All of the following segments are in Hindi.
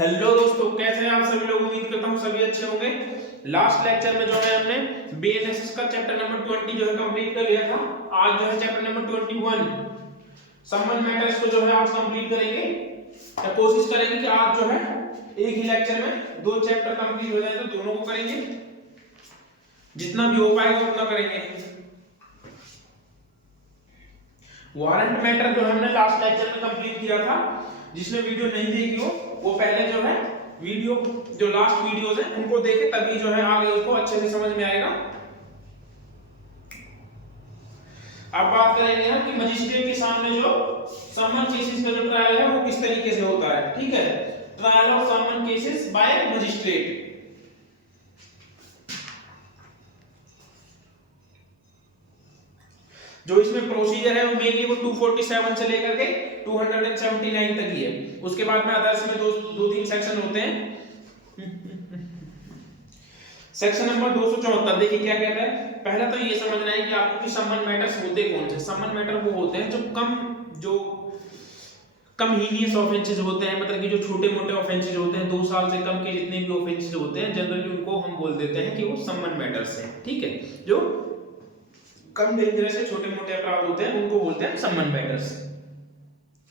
हेलो दोस्तों, कैसे हैं आप सभी लोग। उम्मीद करता हूँ सभी अच्छे होंगे। लास्ट लेक्चर में जो है हमने बीएनएसएस का चैप्टर नंबर 20 जो है कंप्लीट कर लिया था। आज जो है चैप्टर नंबर 21 समवन मैटर्स को जो है आज कंप्लीट करेंगे या कोशिश करेंगे कि आज जो है एक ही लेक्चर में दो चैप्टर कंप्लीट हो जाए तो दोनों को करेंगे, जितना भी हो पाएगा उतना करेंगे। वारंट मैटर जो हमने लास्ट लेक्चर में कंप्लीट किया था, जिसने वीडियो नहीं देखी हो वो पहले जो है वीडियो जो लास्ट वीडियोस है उनको देखे, तभी जो है आगे उसको अच्छे से समझ में आएगा। अब बात करेंगे हम कि मजिस्ट्रेट के सामने जो समन केसेस का जो ट्रायल है वो किस तरीके से होता है। ठीक है, trial of summon cases by magistrate. जो इसमें प्रोसीजर है वो मेनली वो 247 से लेकर के 279 तक ही है। उसके बाद में अदर्स में दो तीन सेक्शन होते हैं। सेक्शन नंबर 274 देखिए क्या कहता है। पहला तो ये समझना है कि आपको कि समन मैटर्स होते कौन से। समन मैटर वो होते हैं जो कम हीनियस ऑफेंसेस होते हैं, मतलब कि जो छोटे मोटे ऑफेंसेस होते हैं, 2 साल से कम के जितने भी ऑफेंसेस होते हैं जनरली उनको हम बोल देते हैं कि वो समन मैटर्स हैं। ठीक है, जो कम डेंजरस है, छोटे मोटे अपराध होते हैं उनको बोलते हैं समन मैटर्स।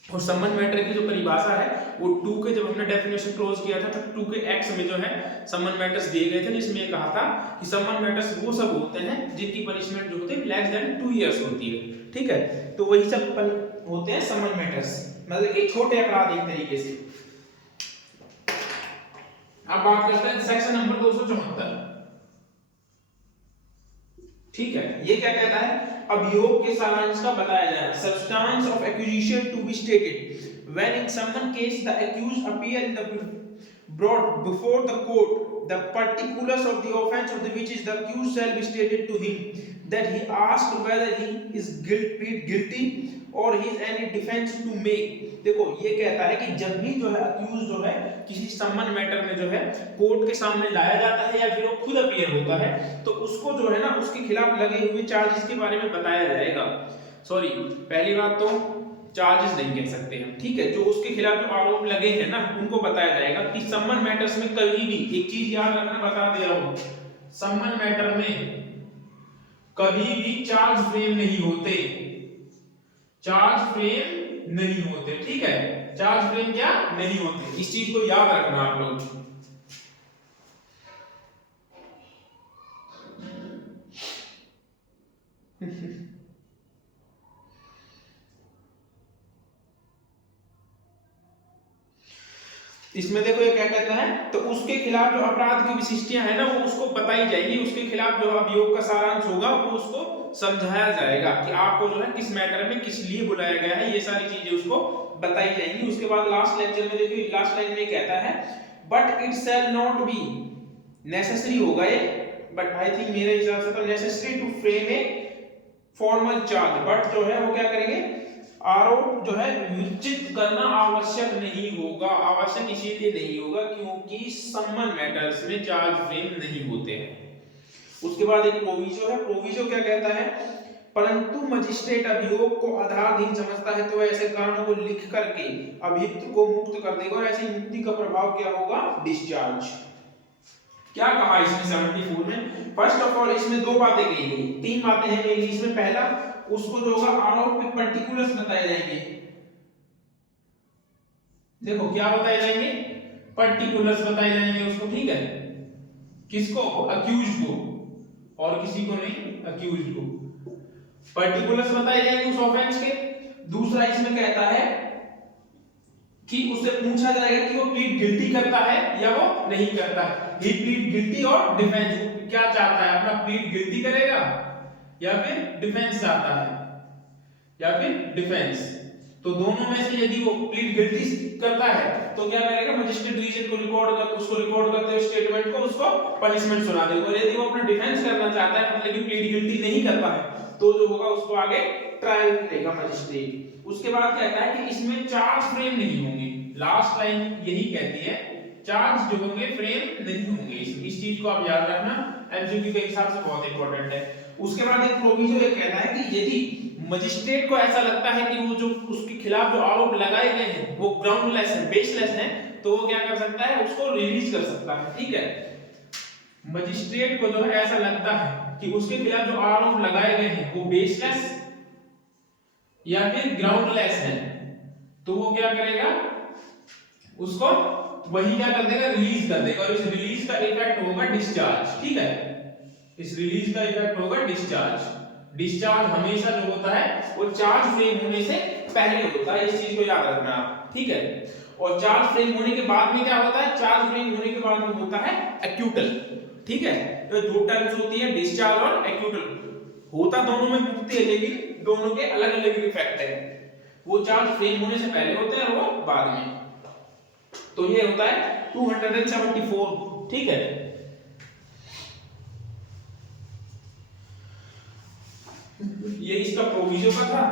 और समन मैटर की जो परिभाषा है वो 2 के जब हमने डेफिनेशन क्लोज किया था तो 2 के एक्स में जो है समन मैटर्स दिए गए थे, जिसमें कहा था कि समन मैटर्स वो सब होते हैं जिनकी पनिशमेंट जो होती है लेस देन 2 इयर्स होती है। ठीक है, तो वही सब होते हैं समन मैटर्स, मतलब कि छोटे अपराध एक तरीके से। अब बात करते हैं सेक्शन नंबर 274। ठीक है, ये क्या कहता है, अभियोग के सारांश का बताया जाना। Substance of accusation to be stated when in summon case the accused appear in the brought before the court the particulars of the offense of the which is the accused shall be stated to him, that he asked whether he is guilty or he has any defense to make। देखो ये कहता है कि जब भी जो है अक्यूज जो है किसी समन मैटर में जो है कोर्ट के सामने लाया जाता है या फिर वो खुद अपीयर होता है तो उसको जो है ना उसके खिलाफ लगे हुए चार्जेस के बारे में बताया जाएगा। सॉरी, पहली बात तो चार्जेस नहीं कह सकते हम। ठीक है, जो उसके खिलाफ जो आरोप लगे हैं ना उनको बताया जाएगा कि समन मैटर्स में कभी भी, एक चीज याद रखना बता दे रहा हूं, समन मैटर में कभी भी चार्ज फ्रेम नहीं होते। चार्ज फ्रेम नहीं होते। ठीक है, चार्ज फ्रेम क्या नहीं होते, इस चीज को याद रखना आप लोग। इसमें देखो ये क्या कहता है, तो उसके खिलाफ जो अपराध की विशिष्टियां है ना वो उसको बताई जाएगी। उसके खिलाफ जो अभियोग का सारांश होगा वो उसको समझाया जाएगा कि आपको जो है किस मैटर में किस लिए बुलाया गया है, ये सारी चीजें उसको बताई जाएंगी। उसके बाद लास्ट लेक्चर में देखिए लास्ट लाइन में कहता है but it shall not be necessary होगा ये, बट आई थिंक मेरे हिसाब से तो necessary to frame a formal charge. But जो है वो क्या करेंगे, आरोप जो है विचित करना आवश्यक नहीं होगा। आवश्यक इसीलिए नहीं होगा क्योंकि समन मैटर्स में चार्ज फ्रेम नहीं होते हैं। उसके बाद एक प्रोविजो है। प्रोविजो क्या कहता है, परंतु मजिस्ट्रेट अभियोग को आधारहीन समझता है तो ऐसे कारणों को लिख करके अभियुक्त को मुक्त कर देगा और ऐसी मुक्ति का प्रभाव क्या होगा, डिस्चार्ज। क्या कहा इसमें 74 में, फर्स्ट ऑफ ऑल इसमें दो बातें कही गई, 3 बातें हैं मेनली इसमें। पहला उसको जो होगा आरोप के पर्टिकुलर्स बताए जाएंगे। देखो क्या बताए जाएंगे, पर्टिकुलर्स बताए जाएंगे उसको। ठीक है, किसको, अक्यूज को, और किसी को नहीं, अक्यूज को पर्टिकुलर्स बताए जाएंगे उस ऑफेंस के। दूसरा इसमें कहता है कि उससे पूछा जाएगा कि वो प्लीड गिल्टी करता है या वो नहीं करता है। ही प्लीड गिल्टी और डिफेंस क्या चाहता है, अपना प्लीड गिल्टी करेगा या फिर डिफेंस चाहता है, या फिर डिफेंस। तो दोनों में से यदि वो प्लीड गिल्टी करता है तो क्या करेगा, मजिस्ट्रेट रीजन को उसको रिकॉर्ड करते हुए स्टेटमेंट को उसको पनिशमेंट सुना देगा। और यदि वो अपना डिफेंस करना चाहता है, मतलब कि प्लीड गिल्टी नहीं करता है, तो जो होगा उसको आगे ट्रायल करेगा मजिस्ट्रेट। उसके बाद कहता है कि इसमें चार्ज फ्रेम नहीं होंगे। लास्ट लाइन यही कहती है, चार्ज जो होंगे फ्रेम नहीं होंगे। इस चीज को आप याद रखना, एमसीक्यू के हिसाब से बहुत इंपॉर्टेंट है। उसके बाद एक प्रोविजन ये कहता है कि यदि मजिस्ट्रेट को ऐसा लगता है कि वो जो उसके खिलाफ जो आरोप लगाए गए हैं वो ग्राउंडलेस है, बेसलेस है, तो वो क्या कर सकता है, उसको रिलीज कर सकता है। ठीक है, मजिस्ट्रेट को जो है ऐसा लगता है कि उसके खिलाफ जो आरोप लगाए गए हैं वो बेसलेस या फिर ग्राउंडलेस है, तो वो क्या करेगा, उसको वही क्या कर देगा, रिलीज कर देगा, और इस रिलीज का इफेक्ट होगा डिस्चार्ज। ठीक है, इस रिलीज का इफेक्ट होगा डिस्चार्ज। डिस्चार्ज हमेशा जो होता है वो चार्ज फ्रेम होने से पहले होता है, इस चीज को याद रखना आप। ठीक है, और चार्ज फ्रेम होने के बाद में क्या होता है, चार्ज फ्रेम होने के बाद में होता है एक्यूटल। ठीक है, तो दो टर्म्स होती है, डिस्चार्ज और एक्यूटल। होता दोनों में मुक्ति है, लेकिन दोनों के अलग अलग इफेक्ट है। वो चार्ज फ्रेम होने से पहले होते हैं और वो बाद में। तो ये होता है 274। ठीक है, ये इसका प्रोविजो का था।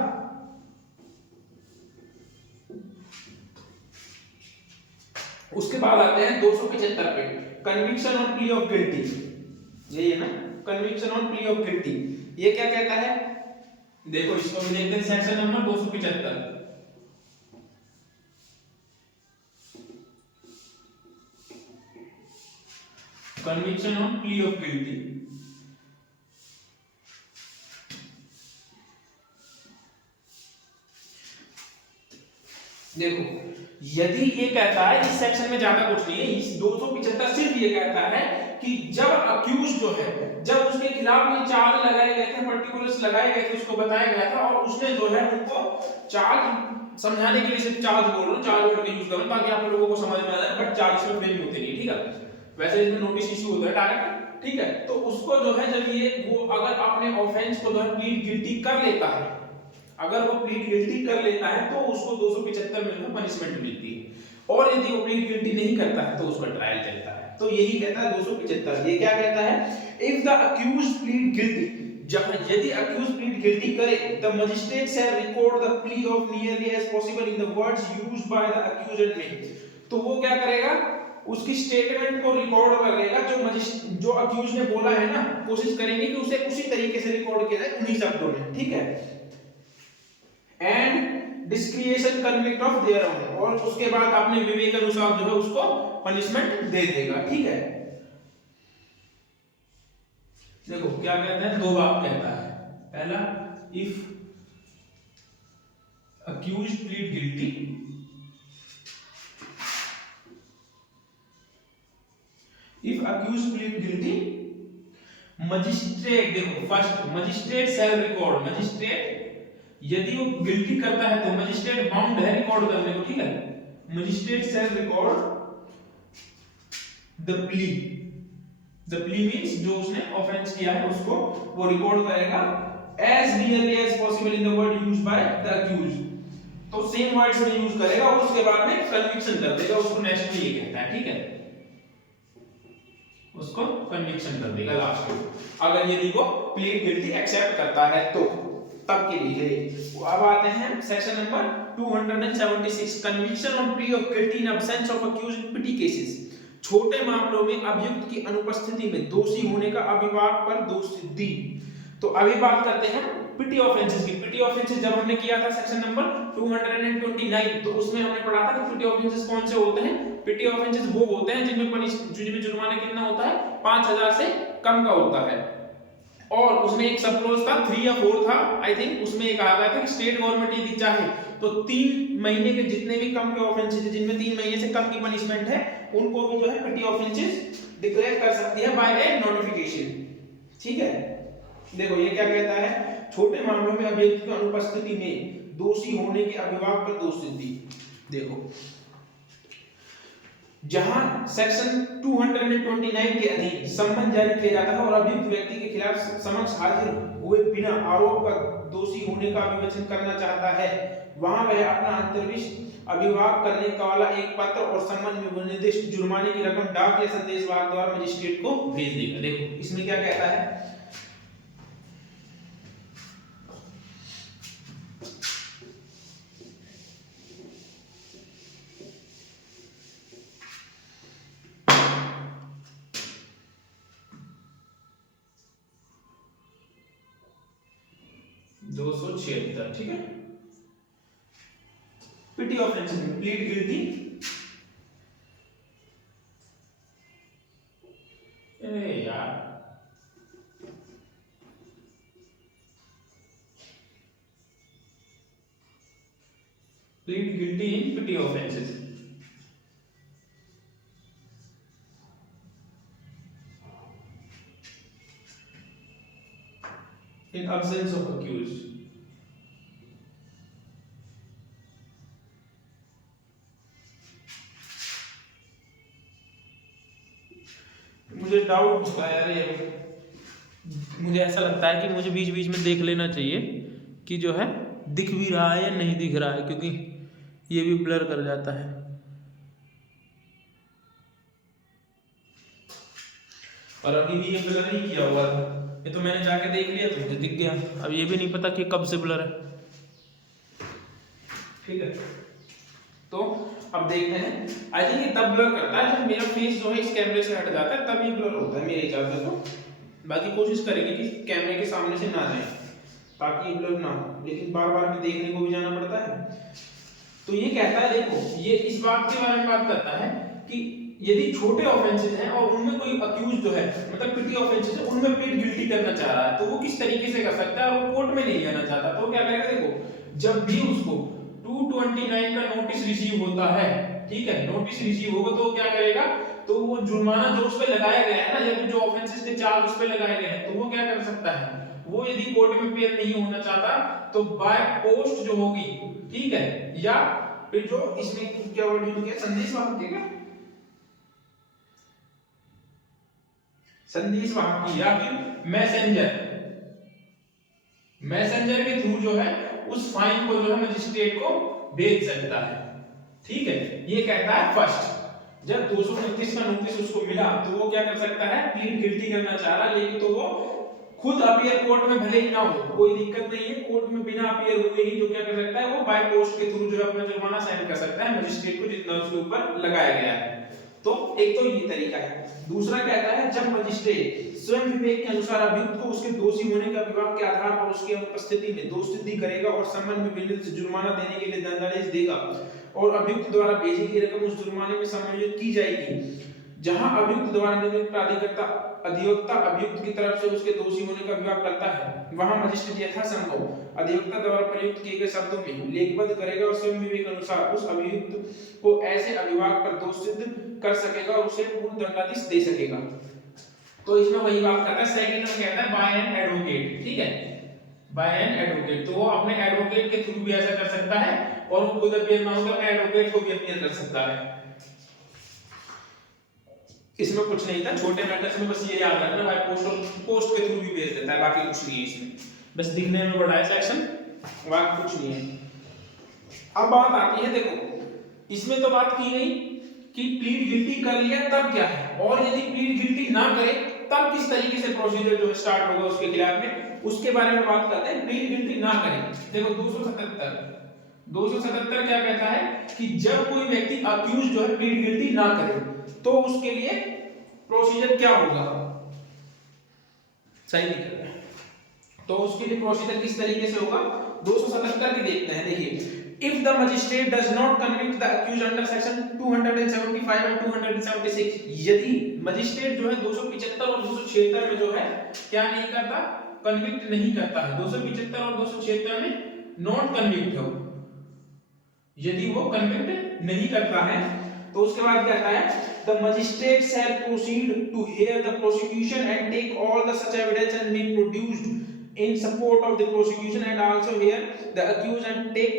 उसके बाद आते हैं 275 पे, conviction on plea of guilty. यही है ना, conviction on plea of guilty. ये क्या कहता है, देखो इसको भी देखते हैं, section number 275, conviction on plea of guilty. देखो, यदि ये कहता है, इस सेक्शन में ज्यादा कुछ नहीं है, इस 275 सिर्फ ये कहता है कि जब अक्यूज जो है, जब उसके खिलाफ ये चार्ज लगाए गए थे, पर्टिकुलर्स लगाए गए थे, उसको बताया गया था, और उसने जो है उनको चार्ज समझाने के लिए सिर्फ चार्ज बोल रहा हूं, चार्ज वर्ड का यूज कर रहा हूं ताकि आप लोगों को समझ में आ जाए, बट चार्ज इसमें फ्रेम होते नहीं। ठीक है, वैसे इसमें नोटिस इशू होता है डायरेक्ट। ठीक है, तो उसको जो है, जब ये वो अगर अपने ऑफेंस को जो है प्लीड गिल्टी कर लेता है, अगर वो प्लीड गिल्टी कर लेता है तो उसको 275 में पनिशमेंट मिलती है, और यदि वो प्लीड गिल्टी नहीं करता है तो उसका ट्रायल चलता है। तो यही कहता है 275। ये क्या कहता है, if the accused plead guilty, जब यदि अक्यूज्ड प्लीड गिल्टी करे, the magistrate shall record the plea of nearly as possible in the words used by the accused में। तो वो क्या करेगा, उसकी स्टेटमेंट को रिकॉर्ड कर लेगा, जो अक्यूज ने बोला है ना, कोशिश करेंगे कि उसे उसी तरीके से रिकॉर्ड किया जाए, उन्हीं शब्दों में। ठीक है, and डिस्क्रिएशन convict of their own, और उसके बाद अपने विवेक अनुसार जो है उसको पनिशमेंट दे देगा। ठीक है, देखो क्या कहते हैं, दो बात कहता है। पहला, if accused plead guilty, if accused plead guilty, magistrate, देखो first, magistrate shall record, magistrate यदि वो गिल्टी करता है तो मजिस्ट्रेट बाउंड है रिकॉर्ड करने को। ठीक है, magistrate shall record the plea, the plea means जो उसने ऑफेंस किया है उसको वो रिकॉर्ड करेगा as nearly as possible in the word used by the accuse. तो सेम वर्ड्स में यूज करेगा और उसके बाद में कन्विक्शन कर देगा, उसको नेक्स्ट में ये कहता है। ठीक है, उसको कन्विक्शन कर देगा लास्ट में, अगर यदि वो प्लीड गिल्टी एक्सेप्ट करता है तो, तब के लिए। अब आते हैं section number 276, conviction on plea of guilty in absence of accused in petty cases. छोटे मामलों में अभियुक्त की अनुपस्थिति में दोषी होने का अभिभावक पर दोष सिद्धि। तो अभी बात करते हैं पिटी ऑफेंसेस की। पिटी ऑफेंसेस जब हमने किया था सेक्शन नंबर 229, तो उसमें हमने पढ़ा था कि पिटी ऑफेंसेस कौन से होते हैं। पिटी ऑफेंसेस वो होते हैं जिनमें जुर्माना कितना होता है, 5000 से कम का होता है। और उसमें एक सब क्लॉज था, 3 या 4 था आई थिंक, उसमें एक आ गया था कि स्टेट गवर्नमेंट यदि चाहे तो 3 महीने के जितने भी कम के ऑफेंसेस है, जिनमें 3 महीने से कम की पनिशमेंट है, उनको भी जो है पिटी ऑफेंसेस डिक्लेयर कर सकती है बाय ए नोटिफिकेशन। ठीक है, देखो ये क्या कहता है, छोटे मामलों में अभियुक्त की अनुपस्थिति में दोषी होने के अभिभावक पर दोष सिद्धि। देखो, जहां सेक्शन 229 के अधीन सम्मन जारी किया जाता है और अभियुक्त व्यक्ति के खिलाफ समक्ष हाजिर हुए बिना आरोप का दोषी होने का अभिवचन करना चाहता है, वहां वह अपना अंतर्विष्ट अभिभावक करने का वाला एक पत्र और सम्मन में निर्दिष्ट जुर्माने की रकम डाक या संदेश वाहक द्वारा मजिस्ट्रेट को भेज देगा। देखो इसमें क्या कहता है, 276, ठीक है। पिटी ऑफेंस में प्लीड गिल्टी, अरे यार plead guilty in petty offences, in absence of accused, मुझे डाउट होता है यार, मुझे ऐसा लगता है कि मुझे बीच बीच में देख लेना चाहिए कि जो है दिख भी रहा है या नहीं दिख रहा है, क्योंकि ये भी ब्लर कर जाता है। और अभी भी ये ब्लर नहीं किया हुआ था, ये तो मैंने जाके देख लिया तो मुझे दिख गया। अब ये भी नहीं पता कि कब से ब्लर है, ठीक है। तो अब देखते हैं, आई थिंक ये तब ब्लर करता है जब मेरा फेस जो है इस कैमरे से हट जाता है, तब ये ब्लर होता है मेरे हिसाब से। तो बाकी कोशिश करेंगे कि कैमरे के सामने से ना जाए ताकि ब्लर ना हो, लेकिन बार बार में देखने को भी जाना पड़ता है। तो ये कहता है, देखो ये इस बात के बारे में बात करता है कि यदि छोटे ऑफेंसेस हैं और उनमें कोई अक्यूज जो है, मतलब पिटी ऑफेंसेस है, उनमें प्लीड गिल्टी करना चाह रहा है, तो वो किस तरीके से कर सकता है, और वो कोर्ट में नहीं जाना चाहता, तो क्या करेगा, देखो जब भी उसको 229 का नोटिस रिसीव होता है, ठीक है, नोटिस रिसीव होगा तो क्या करेगा, तो वो जुर्माना जो उस पे लगाया गया है ना, या जो ऑफेंसेस के चार्ज उस पे लगाए गए हैं, तो वो क्या कर सकता है, वो यदि कोर्ट में पेयर नहीं होना चाहता तो बाय पोस्ट जो होगी, ठीक है, या फिर जो इसमें क्या वर्ड यूज किया, संदेश वाहक क्या, संदेश वाहक की, या फिर मैसेंजर, मैसेंजर के थ्रू जो है उस फाइन को जो है मजिस्ट्रेट को भेज सकता है, ठीक है। ये कहता है फर्स्ट, जब 229 का नोटिस उसको मिला तो वो क्या कर सकता है, प्लीड गिल्टी करना चाह रहा, लेकिन तो वो खुद अपीयर कोर्ट में भले ही ना हो, कोई दिक्कत नहीं है, कोर्ट में बिना अपीयर हुए ही जो क्या कर सकता है, वो बाय पोस्ट के थ्रू जो है अपना जुर्माना साइन कर सकता है मजिस्ट्रेट को जितना उसके ऊपर लगाया गया है। तो एक तो ये तरीका है। दूसरा कहता है, जब मजिस्ट्रेट स्वयं विवेक के अनुसार अभियुक्त को उसके दोषी होने का विभाग के आधार पर उसकी अनुपस्थिति में दोष सिद्धि करेगा और संबंध में विनिर्दिष्ट जुर्माना देने के लिए दंडादेश देगा और अभियुक्त द्वारा भेजी गई रकम उस जुर्माने में समायोजित की जाएगी, जहां अभियुक्त द्वारा नियुक्त प्राधिकर्ता अधिवक्ता अभियुक्त की तरफ से उसके दोषी होने का विभाग करता है, वहां मजिस्ट्रेट यथासंभव अधिवक्ता द्वारा प्रयुक्त किए गए शब्दों में लेखबद्ध करेगा और स्वयं विवेक अनुसार उस अभियुक्त को ऐसे अभिभाग पर दोष सिद्ध कर सकेगा और उसे पूर्ण दंडादेश दे सकेगा। तो इसमें वही बात करता है, सेकंड में कहता है बाय एन एडवोकेट, ठीक है, बाय एन एडवोकेट, तो वो अपने एडवोकेट के थ्रू भी ऐसा कर सकता है और वो खुद अपीयर ना होकर अपने एडवोकेट को भी अपीयर कर सकता है। इसमें कुछ नहीं था, छोटे मैटर्स में बस ये याद रखना, बाय पोस्ट के थ्रू भी भेज देता है, बाकी कुछ नहीं है इसमें, बस दिखने में बड़ा है सेक्शन, बाकी कुछ नहीं है। अब बात आती है, देखो इसमें तो बात की गई कि प्लीड गिल्टी कर लिया तब क्या है, और यदि प्लीड गिल्टी ना करे तब किस तरीके से प्रोसीजर जो स्टार्ट होगा उसके खिलाफ में, उसके बारे में बात करते हैं। प्लीड गिल्टी ना करे, देखो 277 क्या कहता है कि जब कोई व्यक्ति अक्यूज जो है प्लीड गिल्टी ना करे तो उसके लिए प्रोसीजर क्या होगा, सही नहीं कर रहा है, तो उसके लिए प्रोसीजर किस तरीके से होगा, 277 की देखते हैं। देखिए, if the magistrate does not convict the accused under section 275 and 276, यदि मजिस्ट्रेट जो है 275 और 276 में जो है क्या नहीं करता, कन्विक्ट नहीं करता है, 275 और 276 में नॉट कन्विक्ट हो, यदि वो कन्विक्ट नहीं करता है तो उसके बाद कहता है the magistrate shall proceed to hear the prosecution and take all the such evidence and be produced in support of the prosecution and also hear the accused and take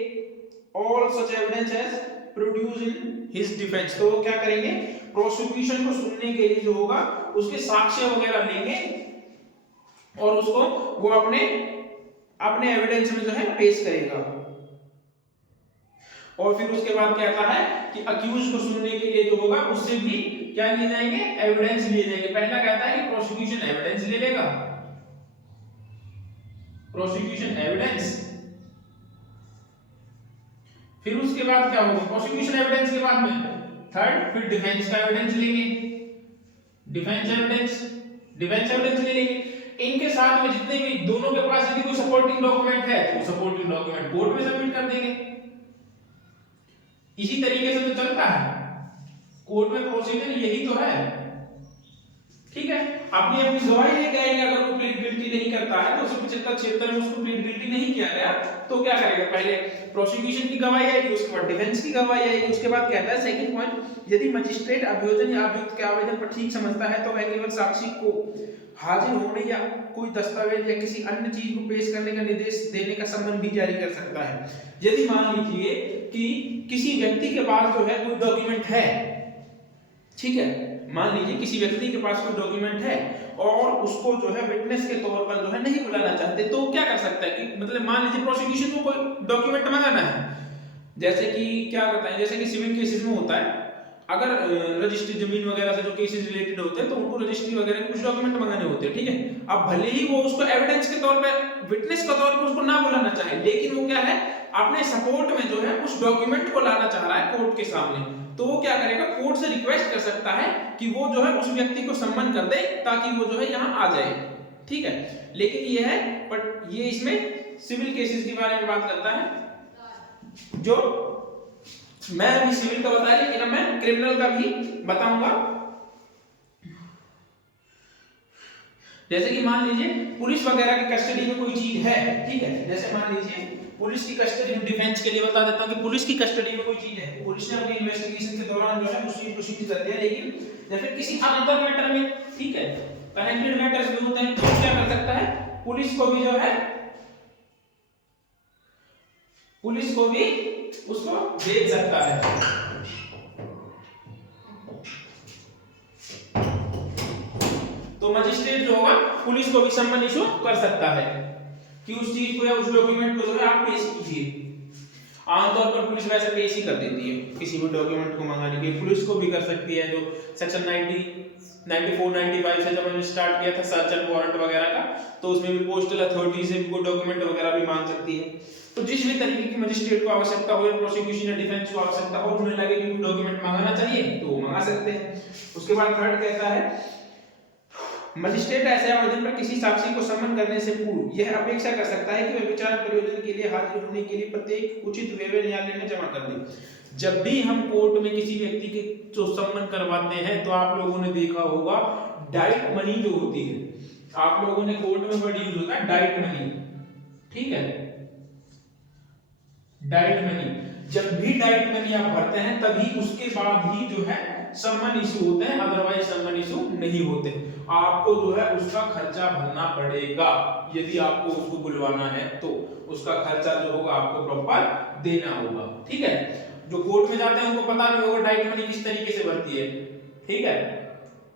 all such evidence as produced in his defense। तो क्या करेंगे, प्रोसिक्यूशन को सुनने के लिए जो होगा उसके साक्ष्य वगैरह लेंगे और उसको वो अपने एविडेंस में जो है पेश करेगा। और फिर उसके बाद कहता है कि अक्यूज को सुनने के लिए जो होगा उससे भी क्या लिए जाएंगे, एविडेंस लिए जाएंगे। पहला कहता है कि प्रोसिक्यूशन एविडेंस ले लेगा, प्रोसिक्यूशन एविडेंस, फिर उसके बाद क्या होगा, प्रोसिक्यूशन एविडेंस के बाद में थर्ड फिर डिफेंस का एविडेंस लेंगे, डिफेंस एविडेंस ले लेंगे। इनके साथ में जितने भी दोनों के पास यदि कोई सपोर्टिंग डॉक्यूमेंट है तो सपोर्टिंग डॉक्यूमेंट कोर्ट में सबमिट कर देंगे। इसी तरीके से तो चलता है कोर्ट में प्रोसीजर, यही तो है। ठीक है, अपनी अपनी गवाही लेके आएंगे। अगर वो प्लीड गिल्टी नहीं करता है तो 275-76 में उसको प्लीड गिल्टी नहीं किया गया तो क्या करेगा, पहले प्रोसिक्यूशन की गवाही आएगी, उसके बाद डिफेंस की गवाही आएगी। उसके बाद कहता है सेकंड पॉइंट, यदि मजिस्ट्रेट अभियोजन या अभियुक्त के आवेदन पर ठीक समझता है तो वह केवल साक्षी को हाजिर होने या कोई दस्तावेज या किसी अन्य चीज को पेश करने का निर्देश देने का सम्मन भी जारी कर सकता है। यदि मान लीजिए कि किसी व्यक्ति के पास जो है कोई डॉक्यूमेंट है, ठीक है, मान लीजिए किसी व्यक्ति के पास कोई डॉक्यूमेंट है और उसको जो है विटनेस के तौर पर जो है नहीं बुलाना चाहते तो क्या कर सकता है कि मतलब मान लीजिए प्रोसिक्यूशन को कोई डॉक्यूमेंट मंगाना है, जैसे कि क्या करता है, जैसे कि सिविल केसेस में होता है, अगर रजिस्ट्री जमीन वगैरह से जो केसेस रिलेटेड होते हैं तो उनको रजिस्ट्री वगैरह के कुछ डॉक्यूमेंट मंगाने होते हैं। ठीक है, अब भले ही वो उसको एविडेंस के तौर पे, विटनेस के तौर पे उसको ना बुलाना चाहे, लेकिन वो क्या है अपने सपोर्ट में जो है उस डॉक्यूमेंट को लाना चाह रहा है कोर्ट के सामने, तो वो क्या करेगा, कोर्ट से रिक्वेस्ट कर सकता है कि वो जो है उस व्यक्ति को सम्मन कर दे ताकि वो जो है यहाँ आ जाए। ठीक है, लेकिन ये है, बट ये इसमें सिविल केसेस के बारे में बात करता है, जो मैं अभी सिविल का बताया लेकिन मैं क्रिमिनल का भी बताऊंगा। जैसे कि मान लीजिए पुलिस वगैरह की कस्टडी में कोई चीज है, ठीक है, जैसे मान लीजिए पुलिस की कस्टडी में, डिफेंस के लिए बता देता हूं कि पुलिस की कस्टडी में कोई चीज है, पुलिस ने अपनी इन्वेस्टिगेशन के दौरान जो है उस चीज को सीज कर दिया, लेकिन या फिर किसी अनदर मैटर में, ठीक है, कनेक्टेड मैटर्स भी होते हैं, तो क्या कर सकता है, पुलिस को भी जो है, पुलिस को भी उसको भेज सकता है। तो मजिस्ट्रेट जो होगा पुलिस को भी सम्मन इशू कर सकता है कि उस चीज को या उस डॉक्यूमेंट को जो है आप पेश कीजिए। आमतौर पर पुलिस वैसे पेश ही कर देती है किसी भी डॉक्यूमेंट को मंगाने के, पुलिस को भी कर सकती है। जो सेक्शन 94-95 से जब हमने स्टार्ट किया था सर्च एंड वारंट वगैरह का, तो उसमें भी पोस्टल अथॉरिटी से भी कोई डॉक्यूमेंट वगैरह भी मांग सकती है। तो जिस भी तरीके की मजिस्ट्रेट को आवश्यकता हो या प्रोसिक्यूशन या डिफेंस को आवश्यकता हो, उन्हें लगे कि डॉक्यूमेंट मंगाना चाहिए तो वो मंगा सकते हैं। उसके बाद थर्ड कहता है मजिस्ट्रेट ऐसे आवेदन पर किसी साक्षी को सम्मन करने से पूर्व यह अपेक्षा कर सकता है कि वह विचार प्रयोजन के लिए हाजिर होने के लिए प्रत्येक उचित वेबल न्यायालय में जमा कर दे। जब भी हम कोर्ट में किसी व्यक्ति के जो सम्मन करवाते हैं तो आप लोगों ने देखा होगा डाइट मनी जो होती है, आप लोगों ने कोर्ट में वर्ड यूज होता है डाइट मनी, ठीक है, डाइट मनी। जब भी डाइट मनी आप भरते हैं तभी उसके बाद ही जो है सम्मन इशू होते हैं, अदरवाइज सम्मन इशू नहीं होते। आपको जो है उसका खर्चा भरना पड़ेगा, यदि आपको उसको बुलवाना है तो उसका खर्चा जो होगा आपको प्रॉपर देना होगा। ठीक है, जो कोर्ट में जाते हैं उनको पता नहीं होगा डाइट मनी किस तरीके से भरती है। ठीक है,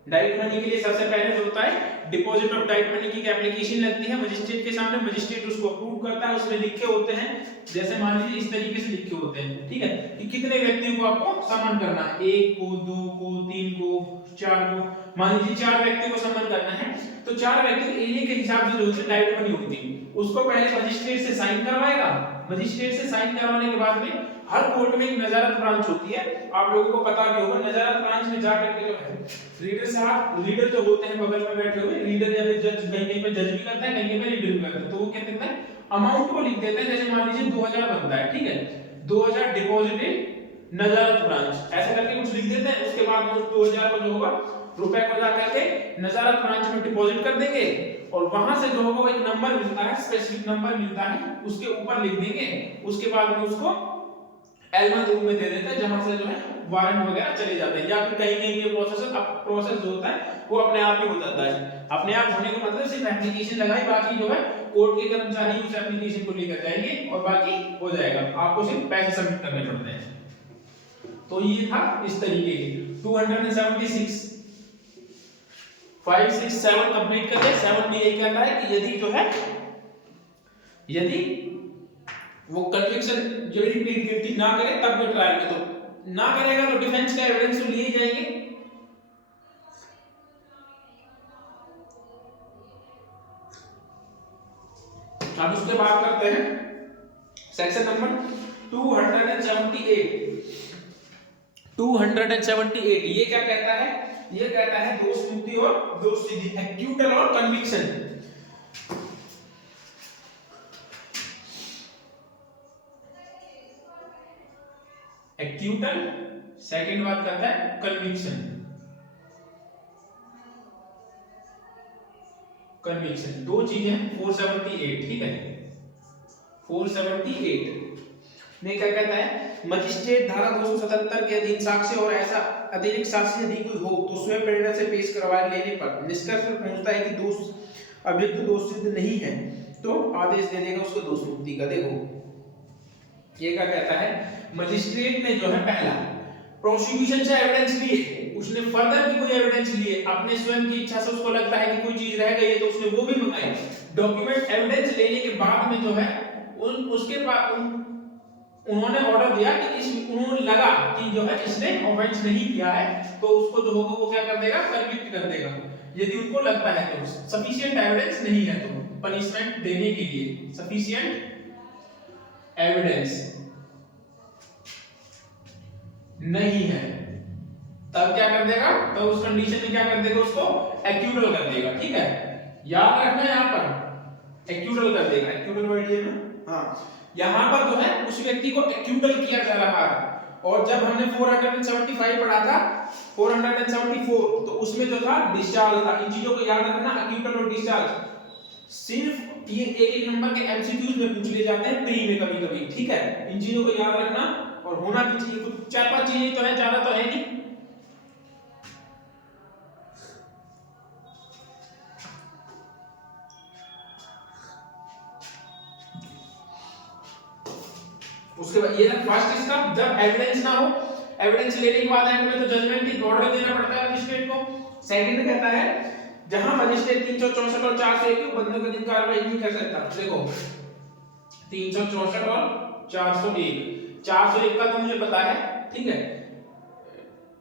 डाइट मनी के लिए सबसे पहले जो होता है डिपॉजिट ऑफ डाइट मनी की एप्लीकेशन लगती है मजिस्ट्रेट के सामने, मजिस्ट्रेट उसको अप्रूव करता है, उसमें लिखे होते हैं, जैसे मान लीजिए इस तरीके से लिखे होते हैं, ठीक है, कि कितने व्यक्तियों को आपको सम्मन करना है, 1 को, 2 को, 3 को, 4 को, मान लीजिए 4 व्यक्ति को सम्मन करना है, तो 4 व्यक्ति के एरिया के हिसाब से जो होती है डाइट मनी होती है, उसको पहले मजिस्ट्रेट से साइन करवाएगा, मजिस्ट्रेट से साइन करवाने के बाद में हर कोर्ट में एक नजारत ब्रांच होती है, आप लोगों को पता भी होगा, नजारत ब्रांच में जाकर के जो है रीडर साहब, रीडर जो होते हैं बगल में बैठे हुए, रीडर या फिर जज, कहीं पे जज भी करता है, कहीं पे रीडर भी करता है, तो वो क्या कहते हैं अमाउंट को लिख देते हैं, जैसे मान लीजिए 2000 बनता है, ठीक है, 2000 डिपॉजिटेड नजारत ब्रांच, ऐसे करके कुछ लिख देते हैं। उसके बाद में उस 2000 को जो होगा रुपए को जा करके नजारत ब्रांच में डिपॉजिट कर देंगे और वहां से जो होगा वो एक नंबर मिलता है, स्पेसिफिक नंबर मिलता है, उसके ऊपर लिख देंगे, उसके बाद में उसको L1 रूम में दे देते हैं, जहां से जो है वारंट वगैरह चले जाते हैं, या फिर कहीं कहीं पे प्रोसेस जो होता है वो अपने आप ही हो जाता है। अपने आप होने का मतलब सिर्फ एप्लीकेशन लगाई, बाकी जो है कोर्ट के कर्मचारी उस एप्लीकेशन को लेकर जाएंगे और बाकी हो जाएगा, आपको सिर्फ पैसे सबमिट करने पड़ते हैं। तो ये था इस तरीके की 276 5 6 7 कंप्लीट कर ले। 7 में यही कहता है कि यदि जो है, यदि वो कन्विक्शन जब प्लीड गिल्टी ना करे तब भी ट्रायल में, तो ना करेगा तो डिफेंस का एविडेंस तो लिए जाएंगे। अब उसके बाद करते हैं सेक्शन नंबर 278। 278 ये क्या कहता है, ये कहता है दोष मुक्ति और दोष सिद्धि, एक्यूटल और कन्विक्शन। एक्यूटल, सेकंड बात करता है कन्विक्शन। कन्विक्शन दो चीजें हैं 478, ठीक है 478 में क्या कहता है, मजिस्ट्रेट धारा 277 के अधीन साक्ष्य और ऐसा अतिरिक्त साक्ष्य यदि कोई हो तो स्वयं प्रेरणा से पेश करवा लेने पर निष्कर्ष पर पहुंचता है कि दोष अभियुक्त दोष सिद्ध नहीं है तो आदेश दे देगा उसको दोष मुक्ति का। देखो ये क्या कहता है, मजिस्ट्रेट ने जो है पहला प्रोसिक्यूशन से एविडेंस लिए, उसने फर्दर भी कोई एविडेंस लिए, अपने स्वयं की इच्छा से उसको लगता है कि कोई चीज रह गई है तो उसने वो भी मंगाई, डॉक्यूमेंट एविडेंस लेने के बाद में जो है उसके बाद उन्होंने ऑर्डर दिया कि उन्होंने लगा कि जो है इसने ऑफेंस नहीं किया है तो उसको जो होगा वो क्या कर देगा, कन्विक्ट कर देगा। यदि उनको लगता है तो सफिशिएंट एविडेंस नहीं है तो पनिशमेंट देने के लिए सफिशिएंट एविडेंस नहीं है तब क्या कर देगा, तो उस कंडीशन में क्या कर देगा, उसको एक्यूटल कर देगा। ठीक है, याद रखना यहां पर एक्यूटल कर देगा, एक्यूटल वर्ड है ना, हां यहां पर जो है उस व्यक्ति को एक्यूटल किया जा रहा है। और जब हमने 475 पढ़ा था 474 तो उसमें जो था डिस्चार्ज था। इन चीजों को याद रखना, एक्यूटल और डिस्चार्ज सिर्फ ये एक नंबर के एमसीक्यूज में पूछ लिए जाते हैं प्री में कभी-कभी। ठीक है, इन चीजों को याद रखना और होना भी चाहिए, कुछ 4-5 चीजें तो है, ज्यादा तो है नहीं। उसके बाद ये फर्स्ट इसका, जब एविडेंस ना हो, एविडेंस लेने के बाद एंड में तो जजमेंट की ऑर्डर देना पड़ता है मजिस्ट्रेट को। सेकंड कहता है जहां मजिस्ट्रेट 364 और 401 के बंदों के दिन कार्रवाई नहीं कर सकता। देखो 364 और 401 का तो मुझे पता है, ठीक है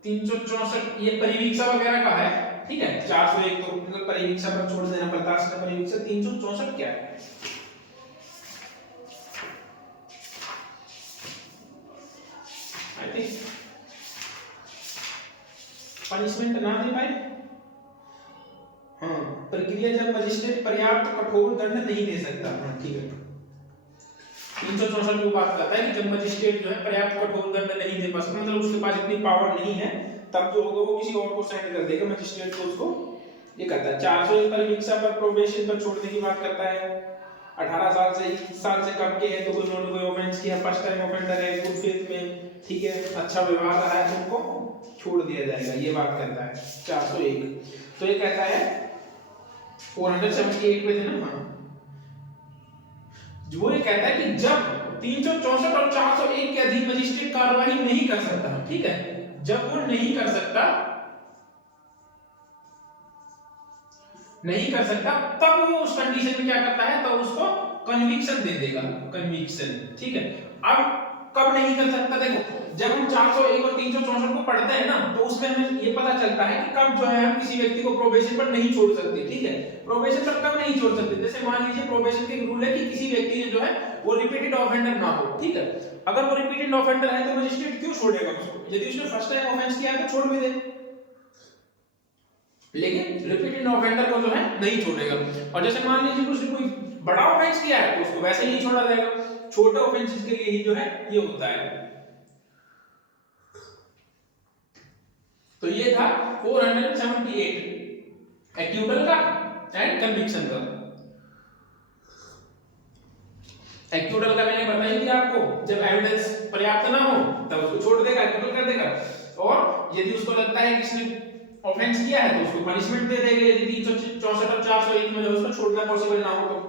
364 ये परिवीक्षा वगैरह का है, ठीक है 401 तो मतलब परिवीक्षा पर छोड़ देना पड़ता है, परिवीक्षा 364 क्या है, पनिशमेंट ना दे पाए, हाँ प्रक्रिया जब मजिस्ट्रेट पर्याप्त कठोर दंड नहीं दे सकता। हाँ ठीक है, 364 की बात करता है कि जब मजिस्ट्रेट जो है पर्याप्त कठोर दंड नहीं दे पाता, मतलब उसके पास इतनी पावर नहीं है, तब जो होगा वो किसी और को सेंड कर देगा मजिस्ट्रेट को, उसको ये करता है। 401 परिवीक्षा पर प्रोबेशन पर छोड़ने की बात करता है। 18 साल से 21 साल से कम के है तो उन्होंने कोई ऑफेंस किया, फर्स्ट टाइम ऑफेंडर है, गुड फेथ में, ठीक है अच्छा व्यवहार रहा है तो उनको छोड़ दिया जाएगा, ये बात करता है 401। तो ये कहता है 478 पे थे ना, हाँ जो ये कहता है कि जब 364 और 401 के अधीन मजिस्ट्रेट कार्रवाई नहीं कर सकता, ठीक है जब वो नहीं कर सकता तब वो उस कंडीशन में क्या करता है, तो उसको कन्विक्शन दे देगा, कन्विक्शन। ठीक है, अब कब नहीं कर सकता, देखो जब हम 401 और 364 को पढ़ते हैं ना तो उसमें हमें ये पता चलता है कि कब जो है हम किसी व्यक्ति को प्रोबेशन पर नहीं छोड़ सकते। ठीक है, प्रोबेशन पर कब नहीं छोड़ सकते, जैसे मान लीजिए प्रोबेशन के रूल है कि किसी व्यक्ति ने जो है वो रिपीटेड ऑफेंडर ना हो। ठीक है, अगर वो रिपीटेड ऑफेंडर है तो मजिस्ट्रेट क्यों छोड़ेगा उसको, यदि उसने फर्स्ट टाइम ऑफेंस किया है तो छोड़ भी दे, लेकिन रिपीटेड ऑफेंडर को जो है नहीं छोड़ेगा। और जैसे मान लीजिए उसने कोई बड़ा ऑफेंस किया है तो उसको वैसे ही नहीं छोड़ा जाएगा, छोटे ऑफेंसेस के लिए ही जो है ये होता है। तो ये था 478 एक्यूटल का एंड कन्विक्शन का। एक्यूटल का मैंने बताया दिया आपको, जब एविडेंस पर्याप्त ना हो तब उसको छोड़ देगा, एक्यूटल कर देगा, और यदि उसको लगता है कि इसने ऑफेंस किया है तो उसको पनिशमेंट दे देगा, यदि 364 और 401 में जो उसको छोड़ना पॉसिबल ना हो तो।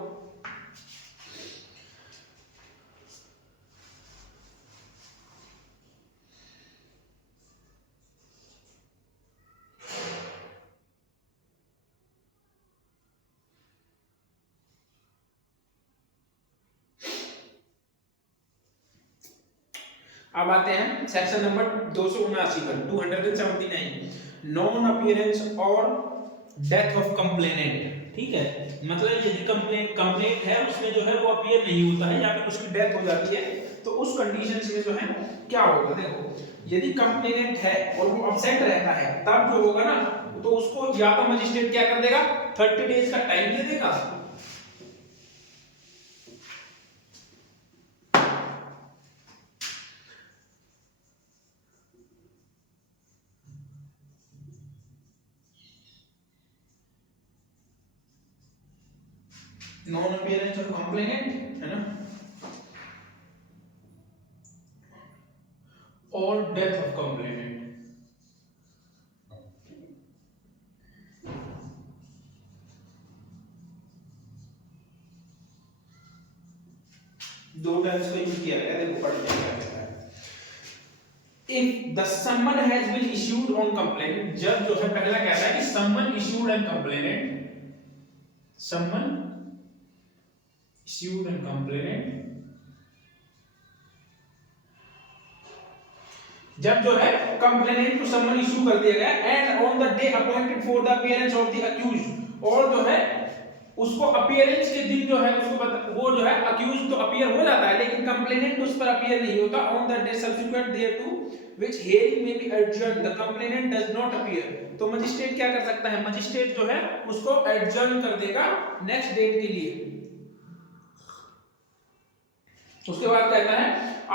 अब आते हैं सेक्शन नंबर 279 पर, 279 नॉन अपीयरेंस और डेथ ऑफ कंप्लेनेंट। ठीक है, मतलब यदि कंप्लेंट है उसमें जो है वो अपीयर नहीं होता है या फिर उसकी डेथ हो जाती है तो उस कंडीशन में जो है क्या होगा, देखो यदि कंप्लेनेंट है और वो अब्सेंट रहता है तब जो होगा ना तो उसको या तो मजिस्ट्रेट क्या कर देगा 30 डेज का टाइम दे देगा, नॉन अपीयरेंस ऑफ कंप्लेनेंट है ना, और डेथ ऑफ कंप्लेनेंट। दो टर्म्स को यूज किया गया, देखो पढ़ लिया कहता है। If the summon has been issued on complaint, जब जो है पहला कहता है कि summon issued and complainant, summon issued and complainant, जब जो है कंप्लेनेंट को सम्मन इशू कर दिया गया and on the day appointed for the appearance of the accused, और जो है उसको अपीयरेंस के दिन जो है उसको वो जो है अक्यूज्ड तो अपीयर हो जाता है लेकिन कंप्लेनेंट उस पर अपीयर नहीं होता। On the day subsequent thereto which hearing में be adjourn the complainant does not appear, तो मजिस्ट्रेट क्या कर सकता है, मजिस्ट्रेट जो है उसको एडजर्न कर देगा नेक्स्ट डेट के लिए। उसके बाद कहता है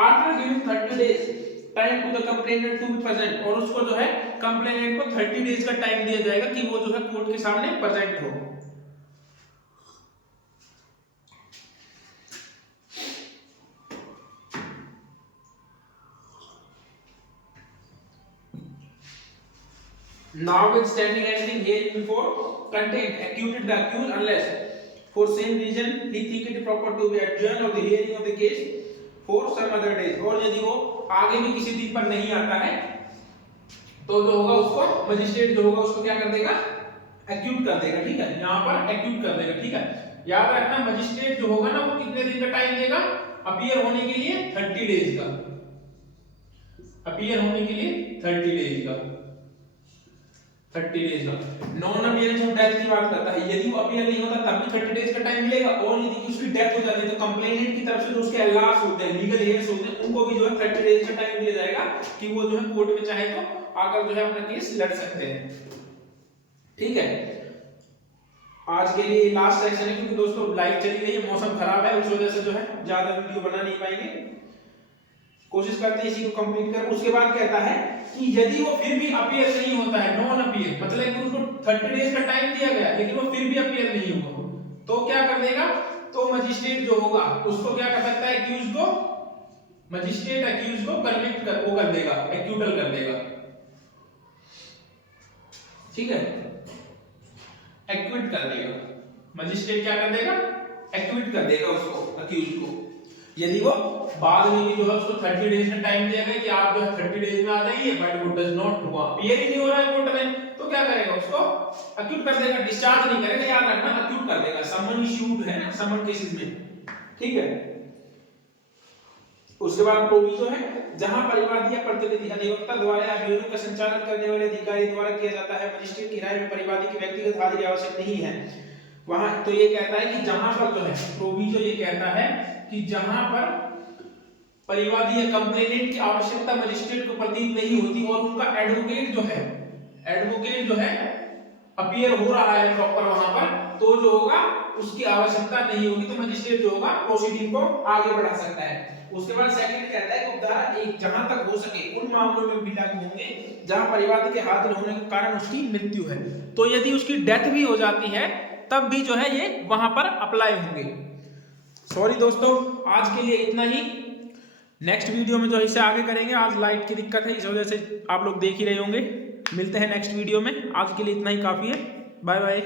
after giving 30 days time to the complainant to be present, और उसको जो है कंप्लेनेंट को 30 डेज का टाइम दिया जाएगा कि वो जो है कोर्ट के सामने प्रेजेंट हो। Notwithstanding anything herein before contained, acquitted the accused unless for same reason he think it proper to be adjourned of the hearing of the case for some other days, और यदि वो आगे भी किसी दिन पर नहीं आता है तो जो होगा उसको मजिस्ट्रेट जो होगा उसको क्या कर देगा, एक्यूट कर देगा। ठीक है, यहाँ पर एक्यूट कर देगा। ठीक है, याद रखना मजिस्ट्रेट जो होगा ना वो कितने दिन का टाइम देगा अपीयर होने के लिए, 30 डेज का, अपीयर होने के लिए 30 डेज का, 30 डेज का। नॉन अपीयरेंस ऑफ डेथ की बात करता है, यदि वो अपीयर नहीं होता तब भी 30 डेज का टाइम मिलेगा, और यदि उसकी डेथ हो जाती है तो कंप्लेनेंट की तरफ से जो उसके अल्लास होते हैं, लीगल हेयर्स होते हैं, उनको भी जो है 30 डेज का टाइम दिया जाएगा कि वो जो है कोर्ट में चाहे तो आकर जो है अपना केस लड़ सकते हैं। ठीक है, आज के लिए लास्ट सेक्शन है क्योंकि दोस्तों लाइव चली रही है, मौसम खराब है, उस वजह से जो है ज्यादा वीडियो बना नहीं पाएंगे, कोशिश करते हैं इसी को कंप्लीट कर। उसके बाद कहता है कि यदि वो फिर भी अपीयर नहीं होता है, नॉन अपीयर मतलब कि उसको 30 डेज का टाइम दिया गया लेकिन वो फिर भी अपीयर नहीं हुआ, तो क्या कर देगा, तो मजिस्ट्रेट जो होगा उसको क्या कर सकता है, एक्यूज को, मजिस्ट्रेट एक्यूज को कन्विक्ट कर वो कर देगा, एक्यूटल कर देगा। ठीक है, एक्विट कर देगा, मजिस्ट्रेट क्या कर देगा, एक्विट कर देगा उसको, अक्यूज को। यदि वो बाद में भी जो है उसको 30 डेज का टाइम दिया गया कि आप जो है 30 डेज में आ जाइए, बट वो डज नॉट हुआ, अपीयर ही नहीं हो रहा है कोर्ट में, तो क्या करेगा, उसको अक्यूट कर देगा, डिस्चार्ज नहीं करेगा, याद रखना अक्यूट कर देगा, समन इशूड है ना समन केसेस में। ठीक है, उसके बाद प्रोविजो है, जहां परिवादी या प्रतिनिधि अधिवक्ता द्वारा अभियोजन का संचालन करने वाले अधिकारी द्वारा किया जाता है, मजिस्ट्रेट की राय में परिवादी की व्यक्तिगत हाजिरी आवश्यक नहीं है, वहां तो ये कहता है कि जहां पर जो है प्रोविजो ये कहता है कि जहां पर परिवादी या कंप्लेनेंट की आवश्यकता मजिस्ट्रेट को प्रतीत नहीं होती और उनका एडवोकेट जो है अपीयर हो रहा है प्रॉपर वहां पर, तो जो होगा उसकी आवश्यकता नहीं होगी, तो मजिस्ट्रेट जो होगा प्रोसीडिंग को आगे बढ़ा सकता है। उसके बाद सेकंड कहता है कि उपधारा 1 जहां तक हो सके उन मामलों में भी लागू होंगे जहां परिवादी के हाजिर होने के कारण उसकी मृत्यु है, तो यदि उसकी डेथ भी हो जाती है तब भी जो है ये वहां पर अप्लाई होंगे। सॉरी दोस्तों, आज के लिए इतना ही, नेक्स्ट वीडियो में जो इससे आगे करेंगे। आज लाइट की दिक्कत है, इस वजह से आप लोग देख ही रहे होंगे। मिलते हैं नेक्स्ट वीडियो में, आज के लिए इतना ही काफी है, बाय बाय।